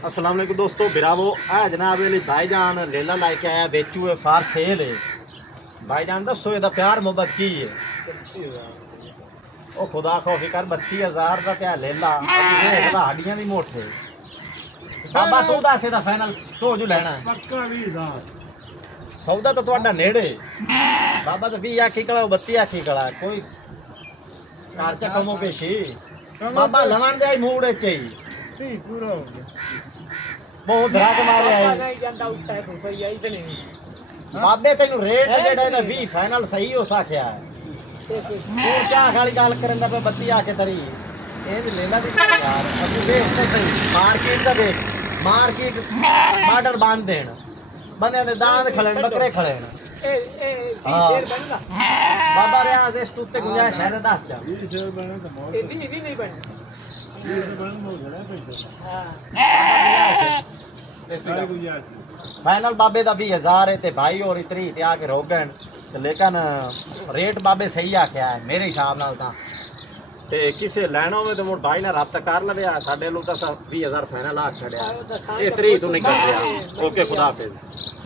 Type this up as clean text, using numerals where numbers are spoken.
अस्सलाम वालेकुम दोस्तों बिरावो है जनाब अली भाईजान लेला लाके आया बेचू है फार सेल है भाईजान दसो ਇਹਦਾ प्यार मोहब्बत की है ओ खुदा खौफी कर 32000 ਦਾ ਪਿਆ ਲੇਲਾ ਇਹਦਾ ਹੱਡੀਆਂ ਦੀ ਮੋਠੇ ਬਾਬਾ ਤੂੰ ਦੱਸ ਇਹਦਾ ਫਾਈਨਲ ਤੂੰ ਜੋ ਲੈਣਾ ਪੱਕਾ 20000 ਸੌਦਾ ਤਾਂ ਤੁਹਾਡਾ ਨੇੜੇ ਬਾਬਾ ਤਾਂ 20 ਆਖੀ ਕਲਾ 32 ਆਖੀ ਕਲਾ ਕੋਈ ਕਾਰ ਚ ਕਮੋ ਪੇਸ਼ੀ ਬਾਬਾ ਲਵਣ ਦੇ ਮੂਡ ਵਿੱਚ ਹੀ ਤੀ ਪੂਰਾ ਹੋ ਗਿਆ ਬਹੁਤ ਧਰਾਕ ਮਾਰਿਆ ਹੈ ਨਹੀਂ ਜਾਂਦਾ ਉੱਤਾ ਹੈ ਰੁਪਈਆ ਹੀ ਤੇ ਨਹੀਂ ਬਾਬੇ ਤੈਨੂੰ ਰੇਟ ਜਿਹੜਾ ਇਹਦਾ 20 ਫਾਈਨਲ ਸਹੀ ਹੋ ਸਕਿਆ ਹੈ ਹੋਰ ਚਾਹ ਵਾਲੀ ਗੱਲ ਕਰਨ ਦਾ 32 ਆ ਕੇ ਤਰੀ ਇਹ ਵੀ ਲੈਣਾ ਦੀ ਯਾਰ ਅੱਗੇ ਵੇਖ ਤਾਂ ਸਹੀ ਮਾਰਕੀਟ ਦਾ ਵੇਖ ਮਾਰਕੀਟ ਬਾਰਡਰ ਬੰਦ ਦੇਣ ਬੰਦਿਆਂ ਦੇ ਦਾੰਦ ਖਲਣ ਬੱਕਰੇ ਖਲਣ ਇਹ ਸ਼ੇਰ ਬਣਦਾ ਬਾਬਾ ਰਿਆਜ਼ ਇਸ ਉੱਤੇ ਗੁੰਜਾਇਸ਼ ਹੈ ਦੱਸ ਜਾ 20 ਸ਼ੇਰ ਬਣੇ ਤਾਂ ਮੌਤ ਇਹ ਵੀ ਨਹੀਂ ਬਣਦਾ ਇਹ ਬਣ ਮੋ ਘੜਾ ਪੈਸੇ ਹਾਂ ਇਸ ਸਾਰੇ ਤੇ ਗੁਜ਼ਾਰਿਸ਼ फाइनल बाबे का 20000 है ते भाई और इतरी ते आके रोकन ते लेकिन रेट बाबे सही आख्या है मेरे हिसाब नाल तां ते किसे लेना होवे ते मोर भाई ने राब्ता कर लवे साडे लोग तां 20000 फाइनल आ छड़या इतरी तू निकल गया ओके खुदा हाफिज।